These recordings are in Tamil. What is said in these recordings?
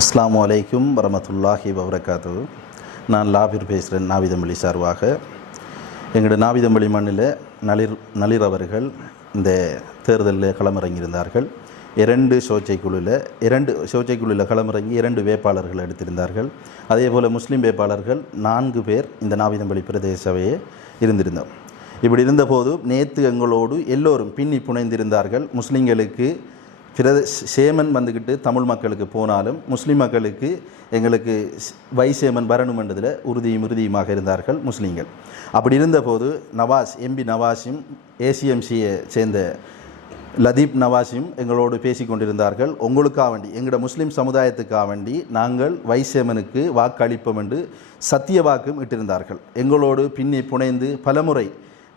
அஸ்லாம் அலைக்கும் வரமத்துல்லாஹி வபரகாத்து. நான் லாபிர் பேசுகிறேன் நாவிதம்பள்ளி சார்பாக. எங்களோட நாவிதம்பள்ளி மண்ணில் நளிர் நளிர் அவர்கள் இந்த தேர்தலில் களமிறங்கியிருந்தார்கள். இரண்டு சோச்சை குழுவில் இரண்டு சோச்சை குழுவில் களமிறங்கி இரண்டு வேட்பாளர்கள் எடுத்திருந்தார்கள். அதே போல் முஸ்லீம் வேட்பாளர்கள் நான்கு பேர் இந்த நாவிதம்பள்ளி பிரதேச சபையே இருந்திருந்தோம். இப்படி இருந்தபோது நேற்று எங்களோடு எல்லோரும் பின்னி புனைந்திருந்தார்கள். முஸ்லீம்களுக்கு பிரத சேமன் வந்துக்கிட்டு தமிழ் மக்களுக்கு போனாலும் முஸ்லீம் மக்களுக்கு எங்களுக்கு வைசேமன் வரணும் என்றதில் உறுதியும் உறுதியுமாக இருந்தார்கள் முஸ்லீம்கள். அப்படி இருந்தபோது நவாஸ் எம்பி நவாஸும் ஏசிஎம்சியை சேர்ந்த லதீப் நவாஸும் எங்களோடு பேசி கொண்டிருந்தார்கள் உங்களுக்காக வேண்டி எங்களோட முஸ்லீம் சமுதாயத்துக்காக வேண்டி நாங்கள் வைசேமனுக்கு வாக்களிப்போம் என்று சத்திய வாக்கும் இட்டிருந்தார்கள். எங்களோடு பின்னி புனைந்து பலமுறை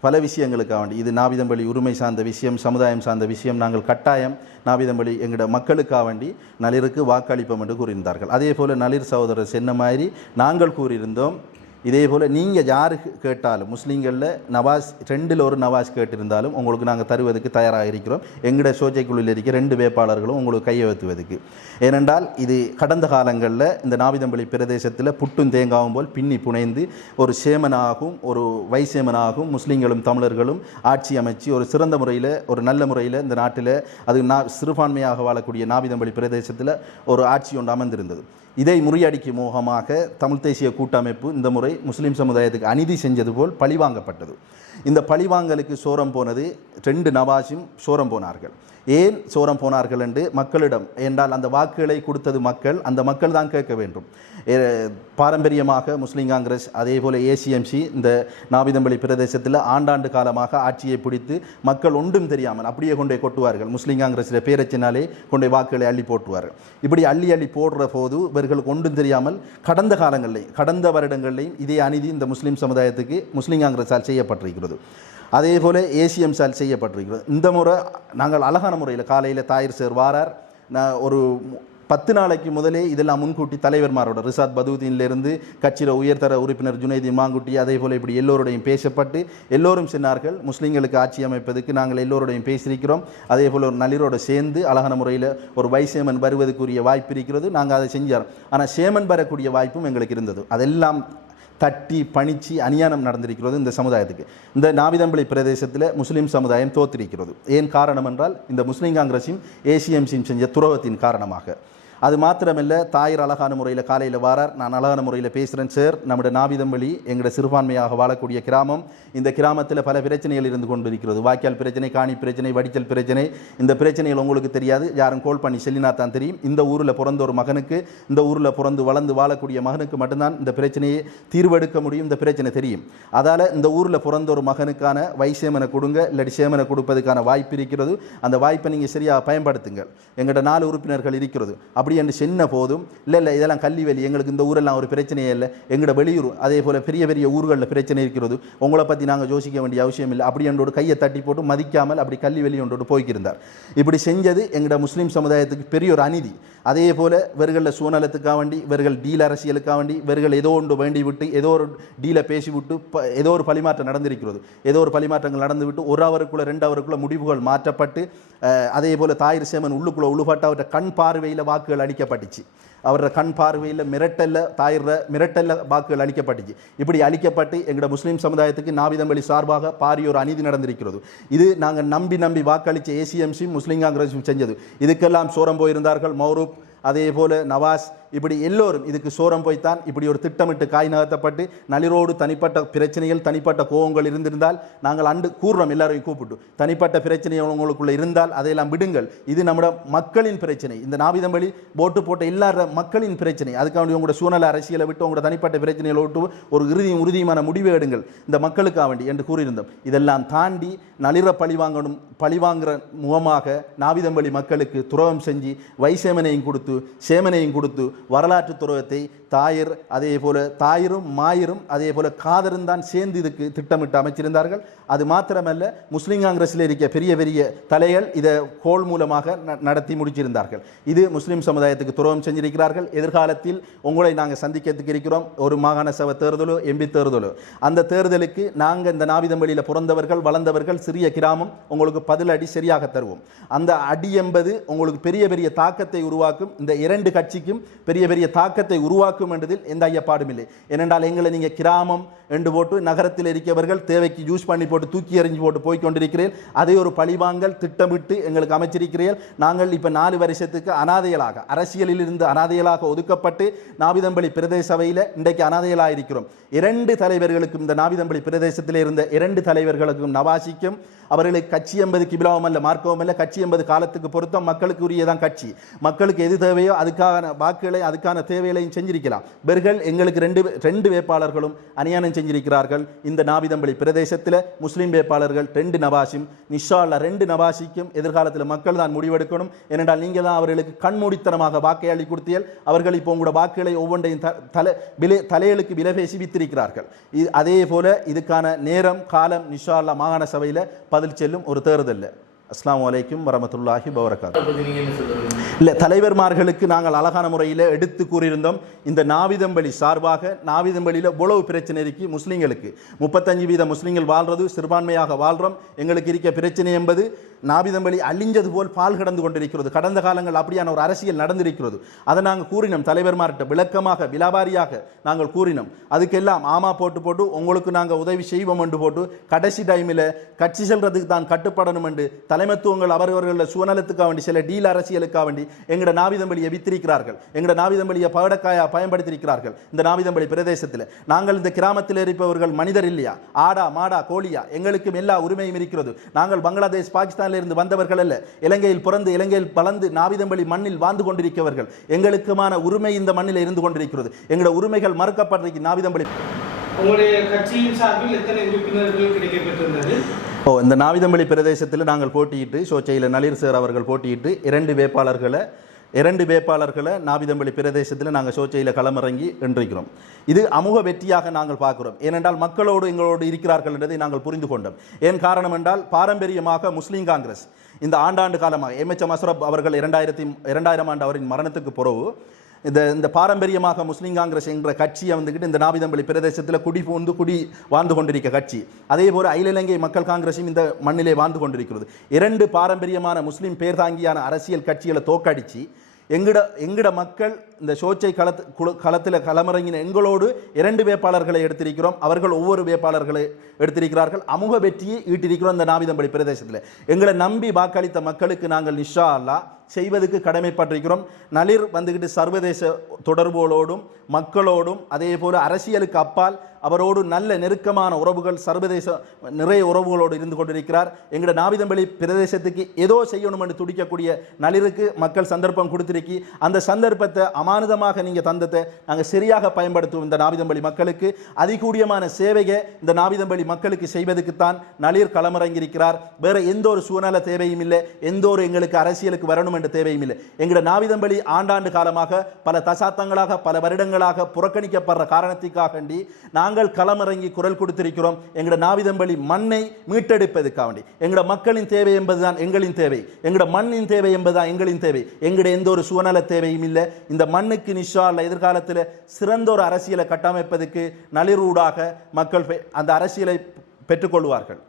பல விஷயங்களுக்காக வேண்டி. இது நாவிதம்பள்ளி உரிமை சார்ந்த விஷயம் சமுதாயம் சார்ந்த விஷயம். நாங்கள் கட்டாயம் நாவிதம்பள்ளி எங்களோட மக்களுக்காக வேண்டி நளிருக்கு வாக்களிப்போம் என்று கூறியிருந்தார்கள். அதே போல் நளிர் சகோதரர் சென்ன மாதிரி நாங்கள் கூறியிருந்தோம் இதே போல் நீங்கள் யார் கேட்டாலும் முஸ்லீம்களில் நவாஸ் ரெண்டில் ஒரு நவாஸ் கேட்டிருந்தாலும் உங்களுக்கு நாங்கள் தருவதற்கு தயாராக இருக்கிறோம் எங்களோட சோஜைக்குழுவில் இருக்க ரெண்டு வேட்பாளர்களும் உங்களுக்கு கையெழுத்துவதற்கு ஏனென்றால் இது கடந்த காலங்களில் இந்த நாவிதம்பள்ளி பிரதேசத்தில் புட்டும் தேங்காவும் போல் பின்னி புனைந்து ஒரு சேமனாகவும் ஒரு வைசேமனாகவும் முஸ்லீம்களும் தமிழர்களும் ஆட்சி அமைச்சு ஒரு சிறந்த முறையில் ஒரு நல்ல முறையில் இந்த நாட்டில் அது நா சிறுபான்மையாக வாழக்கூடிய நாவிதம்பள்ளி பிரதேசத்தில் ஒரு ஆட்சி ஒன்று அமர்ந்திருந்தது. இதை முறியடிக்கும் மோகமாக தமிழ் தேசிய கூட்டமைப்பு இந்த முறை முஸ்லீம் சமுதாயத்துக்கு அநீதி செஞ்சது போல் பழிவாங்கப்பட்டது இந்த பழிவாங்கலுக்கு சோரம் போனது ரெண்டு நவாஸும் சோரம் போனார்கள். ஏன் சோரம் போனார்கள் என்று மக்களிடம் என்றால் அந்த வாக்குகளை கொடுத்தது மக்கள் அந்த மக்கள் தான் கேட்க வேண்டும். பாரம்பரியமாக முஸ்லீம் காங்கிரஸ் அதே போல் ஏசிஎம்சி இந்த நாவிதம்பள்ளி பிரதேசத்தில் ஆண்டாண்டு காலமாக ஆட்சியை பிடித்து மக்கள் ஒன்றும் தெரியாமல் அப்படியே கொண்டே கொட்டுவார்கள். முஸ்லீம் காங்கிரஸில் பேரச்சினாலே கொண்டே வாக்குகளை அள்ளி போட்டுவார்கள். இப்படி அள்ளி அள்ளி போடுற போது இவர்களுக்கு ஒன்றும் தெரியாமல் கடந்த காலங்களில் கடந்த வருடங்களிலையும் இதே அநீதி இந்த முஸ்லீம் சமுதாயத்துக்கு முஸ்லீம் காங்கிரஸால் செய்யப்பட்டிருக்கிறது. அதே போல் ஏசிஎம்ஸால் செய்யப்பட்டிருக்கிறது. இந்த முறை நாங்கள் அழகான முறையில் காலையில் தாயிர் சார் வாரார். நான் ஒரு பத்து நாளைக்கு முதலே இதெல்லாம் முன்கூட்டி தலைவர்மாரோட ரிசாத் பதூதீனிலிருந்து கட்சியில் உயர்தர உறுப்பினர் ஜுனைதீன் மாங்குட்டி அதே போல் இப்படி எல்லோருடையும் பேசப்பட்டு எல்லோரும் சொன்னார்கள். முஸ்லீம்களுக்கு ஆட்சி அமைப்பதற்கு நாங்கள் எல்லோருடையும் பேசியிருக்கிறோம். அதே போல் ஒரு நளிரோட சேர்ந்து அழகான முறையில் ஒரு வைசேமன் வருவதற்குரிய வாய்ப்பு இருக்கிறது. நாங்கள் அதை செஞ்சார். ஆனால் சேமன் வரக்கூடிய வாய்ப்பும் எங்களுக்கு இருந்தது. அதெல்லாம் தட்டி பணிச்சு அநியானம் நடந்திருக்கிறது இந்த சமுதாயத்துக்கு. இந்த நாவிதம்பளை பிரதேசத்தில் முஸ்லீம் சமுதாயம் தோத்திருக்கிறது. ஏன் காரணம் என்றால் இந்த முஸ்லீம் காங்கிரஸும் ஏசிஎம்சியும் செஞ்ச துரோகத்தின் காரணமாக. அது மாத்திரமில்லை தாயர் அழகான முறையில் காலையில் வாரார். நான் அழகான முறையில் பேசுகிறேன் சார். நம்முடைய நாவிதம்பள்ளி எங்களோட சிறுபான்மையாக வாழக்கூடிய கிராமம். இந்த கிராமத்தில் பல பிரச்சனைகள் இருந்து கொண்டிருக்கிறது. வாய்க்கால் பிரச்சனை காணி பிரச்சனை வடிச்சல் பிரச்சனை. இந்த பிரச்சனைகள் உங்களுக்கு தெரியாது. யாரும் கோல் பண்ணி செல்லினா தான் தெரியும். இந்த ஊரில் பிறந்த ஒரு மகனுக்கு இந்த ஊரில் பிறந்து வளர்ந்து வாழக்கூடிய மகனுக்கு மட்டும்தான் இந்த பிரச்சனையை தீர்வெடுக்க முடியும். இந்த பிரச்சனை தெரியும். அதால் இந்த ஊரில் பிறந்த ஒரு மகனுக்கான வைசேமனை கொடுங்க. இல்லாட்டி சேமனை கொடுப்பதுக்கான வாய்ப்பு இருக்கிறது. அந்த வாய்ப்பை நீங்கள் சரியாக பயன்படுத்துங்கள். எங்கள்கிட்ட நாலு உறுப்பினர்கள் இருக்கிறது. அப்படி என்று சொன்ன போதும். இல்லை இல்லை இதெல்லாம் கல்வி வெளி எங்களுக்கு இந்த ஊரெல்லாம் ஒரு பிரச்சனையே இல்லை. எங்களோட வெளியூர் அதே போல் பெரிய பெரிய ஊர்களில் பிரச்சனை இருக்கிறது. உங்களை பற்றி நாங்கள் யோசிக்க வேண்டிய அவசியம் இல்லை. அப்படி என்றோடு கையை தட்டி போட்டு மதிக்காமல் அப்படி கல்வி வெளி ஒன்றோடு போய்க்கிருந்தார். இப்படி செஞ்சது எங்களோட முஸ்லீம் சமுதாயத்துக்கு பெரிய ஒரு அநீதி. அதே போல் இவர்களில் சுயநலத்துக்காக வேண்டி இவர்கள் டீல் அரசியலுக்காக வேண்டி இவர்கள் ஏதோ ஒன்று வேண்டி விட்டு ஏதோ ஒரு டீலை பேசி விட்டு ஏதோ ஒரு பரிமாற்றம் நடந்திருக்கிறது. ஏதோ ஒரு பரிமாற்றங்கள் நடந்து விட்டு ஒரு அவருக்குள்ள ரெண்டு அவருக்குள்ள முடிவுகள் மாற்றப்பட்டு அதே போல் தாயிர் சேமன் உள்ளுக்குள்ள உழுபாட்டு அவர்கிட்ட கண் பார்வையில் வாக்குகள் அளிக்கப்பட்டுச்சு அவரோட கண் பார்வையில் மிரட்டல்ல தாயிர மிரட்டல்ல வாக்குகள் அளிக்கப்பட்டுச்சு. இப்படி அளிக்கப்பட்டு எங்களோட முஸ்லீம் சமுதாயத்துக்கு நாவிதம்பள்ளி சார்பாக பாரியோர் அநீதி நடந்திருக்கிறது. இது நாங்கள் நம்பி நம்பி வாக்களித்த ஏசிஎம்சி முஸ்லீம் காங்கிரஸும் செஞ்சது. இதுக்கெல்லாம் சோரம் போயிருந்தார்கள். மௌரூப் அதே போல நவாஸ் இப்படி எல்லோரும் இதுக்கு சோரம் போய்த்தான் இப்படி ஒரு திட்டமிட்டு காய் நகர்த்தப்பட்டு நளிரோடு தனிப்பட்ட பிரச்சனைகள் தனிப்பட்ட கோபங்கள் இருந்திருந்தால் நாங்கள் அண்டு கூறுறோம் எல்லாரையும் கூப்பிட்டு தனிப்பட்ட பிரச்சனைகள் உங்களுக்குள்ளே இருந்தால் அதையெல்லாம் விடுங்கள். இது நம்மட மக்களின் பிரச்சனை. இந்த நாவிதம்பள்ளி போட்டு போட்ட எல்லார மக்களின் பிரச்சனை. அதுக்காக உங்களோட சூழ்நிலை அரசியலை விட்டு உங்களோட தனிப்பட்ட பிரச்சனைகளை விட்டு ஒரு இறுதியும் உறுதியுமான முடிவு எடுங்கள். இந்த மக்களுக்காக வேண்டி என்று கூறியிருந்தோம். இதெல்லாம் தாண்டி நளிர பழிவாங்கணும் பழிவாங்குற முகமாக நாவிதம்பளி மக்களுக்கு துரோகம் செஞ்சு வைசேமனையும் கொடுத்து சேமனையும் கொடுத்து வரலாற்று துரோகத்தை தாயர் அதே போல தாயரும் மாயரும் அதே போல காதரும் தான் சேர்ந்து இதுக்கு திட்டமிட்டு அமைச்சிருந்தார்கள். அது மாத்திரமல்ல முஸ்லீம் காங்கிரஸில் இருக்க பெரிய பெரிய தலைகள் இதை கோல் மூலமாக ந- நடத்தி முடிச்சிருந்தார்கள். இது முஸ்லீம் சமுதாயத்துக்கு துரோகம் செஞ்சிருக்கிறார்கள். எதிர்காலத்தில் உங்களை நாங்கள் சந்திக்கிறதுக்கு இருக்கிறோம். ஒரு மாகாண சபை தேர்தலோ எம்பி தேர்தலோ. அந்த தேர்தலுக்கு நாங்கள் இந்த நாவிதம்பள்ளியில் பிறந்தவர்கள் வளர்ந்தவர்கள் சிறிய கிராமம் உங்களுக்கு பதில் அடி சரியாக தருவோம். அந்த அடி என்பது உங்களுக்கு பெரிய பெரிய தாக்கத்தை உருவாக்கும். இந்த இரண்டு கட்சிக்கும் பெரிய பெரிய பெரிய தாக்கத்தை உருவாக்கும் என்றதில் எந்த ஐயப்பாடும் இல்லை. ஏனென்றால் எங்களை நீங்கள் கிராமம் என்று போட்டு நகரத்தில் இருக்கிறவர்கள் தேவைக்கு யூஸ் பண்ணி போட்டு தூக்கி எறிஞ்சு போட்டு போய் கொண்டிருக்கிறீர்கள் அதை ஒரு பழிவாங்கல் திட்டமிட்டு எங்களுக்கு அமைச்சிருக்கிறீர்கள் நாங்கள் இப்போ நாலு வருஷத்துக்கு அனாதைகளாக அரசியலில் இருந்து அனாதைகளாக ஒதுக்கப்பட்டு நாவிதம்பள்ளி பிரதேச சபையில் இன்றைக்கு அனாதைகளாக இருக்கிறோம் இரண்டு தலைவர்களுக்கும் இந்த நாவிதம்பள்ளி பிரதேசத்தில் இருந்த இரண்டு தலைவர்களுக்கும் நவாசிக்கும் அவர்களுக்கு கட்சி என்பது கிபிலாவும் அல்ல மார்க்கவும் அல்ல. கட்சி என்பது காலத்துக்கு பொருத்தம் மக்களுக்கு உரியதான் கட்சி. மக்களுக்கு எது தேவையோ அதுக்கான வாக்குகளை அதுக்கான தேவைகளையும் செஞ்சிருக்கலாம். பெர்கள் எங்களுக்கு ரெண்டு ரெண்டு வேட்பாளர்களும் அநியாயம் செஞ்சிருக்கிறார்கள். இந்த நாபிதம்பளி பிரதேசத்தில் முஸ்லீம் வேட்பாளர்கள் ரெண்டு நவாசிம் நிஷால்ல ரெண்டு நவாசிக்கும் எதிர்காலத்தில் மக்கள் தான் முடிவெடுக்கணும். ஏனென்றால் நீங்கள் தான் அவர்களுக்கு கண்மூடித்தனமாக வாக்கை அள்ளி கொடுத்தீர்கள். அவர்கள் இப்போ உங்களோட வாக்குகளை ஒவ்வொன்றையும் த- தலை விலை தலைகளுக்கு விலைபேசி வித்திருக்கிறார்கள். இது அதே போல இதுக்கான நேரம் காலம் நிஷால்லா மாகாண சபையில் பதில் செல்லும் ஒரு தேர்தல். அஸ்ஸலாமு அலைக்கும் வரமத்துல்லாஹி பவரகாத் இல்லை தலைவர்மார்களுக்கு நாங்கள் அழகான முறையில் எடுத்து கூறியிருந்தோம். இந்த நாவிதம்பலி சார்பாக நாவிதம்பலியில் இவ்வளவு பிரச்சனை இருக்கு முஸ்லீம்களுக்கு. முப்பத்தஞ்சு வீத முஸ்லீம்கள் வாழ்றது சிறுபான்மையாக வாழ்றோம். எங்களுக்கு இருக்க பிரச்சனை என்பது நாவிதம்பலி அழிஞ்சது போல் பால் கடந்து கொண்டிருக்கிறது. கடந்த காலங்கள் அப்படியான ஒரு அரசியல் நடந்திருக்கிறது. அதை நாங்கள் கூறினோம். தலைவர்மார்கிட்ட விளக்கமாக விலாபாரியாக நாங்கள் கூறினோம். அதுக்கெல்லாம் ஆமா போட்டு போட்டு உங்களுக்கு நாங்கள் உதவி செய்வோம் என்று போட்டு கடைசி டைமில் கட்சி செல்றதுக்கு தான் கட்டுப்படணும் என்று தலைமத்துவங்கள் அவரவர்கள் சுயநலத்துக்காக வேண்டி சில டீல் அரசியலுக்காக வேண்டி எங்களோட நாவிதம்பலியை வித்திருக்கிறார்கள். எங்களோட நாவிதம்பலியை பகடக்காயாக பயன்படுத்தியிருக்கிறார்கள். இந்த நாவிதம்பலி பிரதேசத்தில். நாங்கள் இந்த கிராமத்தில் இருப்பவர்கள் மனிதர் இல்லையா? ஆடா மாடா கோழியா? எங்களுக்கும் எல்லா உரிமையும் இருக்கிறது. நாங்கள் பங்களாதேஷ் பாகிஸ்தான் இருந்து வந்தவர்கள் அல்ல. இலங்கையில் பிறந்து இலங்கையில் வளர்ந்து நாவிதம்பலி மண்ணில் வாழ்ந்து கொண்டிருக்கிறவர்கள். எங்களுக்குமான உரிமை இந்த மண்ணில் இருந்து கொண்டிருக்கிறது. எங்களோட உரிமைகள் மறுக்கப்பட்டிருக்கு நாவிதம்பலி உங்களுடைய கட்சியின் சார்பில் எத்தனை உறுப்பினர்கள் கிடைக்கப்பட்டிருந்தது? ஓ இந்த நாவிதம்பள்ளி பிரதேசத்தில் நாங்கள் போட்டியிட்டு சோச்சையில் நளிர் சார் அவர்கள் போட்டியிட்டு இரண்டு வேட்பாளர்களை இரண்டு வேட்பாளர்களை நாவிதம்பள்ளி பிரதேசத்தில் நாங்கள் சோச்சையில் களமிறங்கி என்றிருக்கிறோம் இது அமுக வெற்றியாக நாங்கள் பார்க்கிறோம். ஏனென்றால் மக்களோடு எங்களோடு இருக்கிறார்கள் என்பதை நாங்கள் புரிந்து கொண்டோம். ஏன் காரணம் என்றால் பாரம்பரியமாக முஸ்லீம் காங்கிரஸ் இந்த ஆண்டாண்டு காலமாக எம்எச்எம் அஸ்ரப் அவர்கள் இரண்டாயிரத்தி இரண்டாயிரம் ஆண்டு அவரின் மரணத்துக்கு பிறகு இந்த இந்த பாரம்பரியமாக முஸ்லீம் காங்கிரஸ் என்ற கட்சியை வந்துக்கிட்டு இந்த நாபிதம்பள்ளி பிரதேசத்தில் குடி பூந்து குடி வாழ்ந்து கொண்டிருக்க கட்சி. அதே போல் அகிலங்கை மக்கள் காங்கிரஸும் இந்த மண்ணிலே வாழ்ந்து கொண்டிருக்கிறது. இரண்டு பாரம்பரியமான முஸ்லீம் பேர்தாங்கியான அரசியல் கட்சிகளை தோக்கடிச்சு எங்கட எங்கட மக்கள் இந்த சோச்சை களத்து குழு- களத்தில் களமிறங்கின எங்களோடு இரண்டு வேட்பாளர்களை எடுத்திருக்கிறோம். அவர்கள் ஒவ்வொரு வேட்பாளர்களை எடுத்திருக்கிறார்கள். அமுக வெற்றியை ஈட்டிருக்கிறோம் இந்த நாவிதம்படி பிரதேசத்தில். எங்களை நம்பி வாக்களித்த மக்களுக்கு நாங்கள் நிஷா அல்லா செய்வதற்கு கடமைப்பட்டிருக்கிறோம். நளிர் வந்துக்கிட்டு சர்வதேச தொடர்புகளோடும் மக்களோடும் அதே போல் அரசியலுக்கு அப்பால் அவரோடு நல்ல நெருக்கமான உறவுகள் சர்வதேச நிறைய உறவுகளோடு இருந்து கொண்டிருக்கிறார். எங்களோட நாவிதம்பளி பிரதேசத்துக்கு ஏதோ செய்யணும் என்று துடிக்கக்கூடிய நளிருக்கு மக்கள் சந்தர்ப்பம் கொடுத்திருக்கி. அந்த சந்தர்ப்பத்தை அமானுதமாக நீங்கள் தந்ததை நாங்கள் சரியாக பயன்படுத்துவோம் இந்த நாவிதம்பளி மக்களுக்கு. அதிகூடியமான சேவையை இந்த நாவிதம்பளி மக்களுக்கு செய்வதற்குத்தான் நளிர் களமிறங்கியிருக்கிறார். வேற எந்த ஒரு சூழ்நிலை தேவையும் இல்லை. எந்த ஒரு எங்களுக்கு அரசியலுக்கு வரணும் என்ற தேவையும் இல்லை. எங்களோட நாவிதம்பளி ஆண்டாண்டு காலமாக பல தசாப்தங்களாக பல வருடங்களாக புறக்கணிக்கப்படுற காரணத்திற்காக நாங்கள் நாங்கள் களமிறங்கி குரல் கொடுத்திருக்கிறோம். எங்களோட நாவிதம்பள்ளி மண்ணை மீட்டெடுப்பதுக்காக வேண்டி. எங்களோட மக்களின் தேவை என்பதுதான் எங்களின் தேவை. எங்களோட மண்ணின் தேவை என்பதுதான் எங்களின் தேவை. எங்களோட எந்த ஒரு சுயநல தேவையும் இல்லை. இந்த மண்ணுக்கு நிஷா அல்ல எதிர்காலத்தில் சிறந்த ஒரு அரசியலை கட்டமைப்பதற்கு நளிரூடாக மக்கள் பெ- அந்த அரசியலை பெற்றுக்கொள்வார்கள்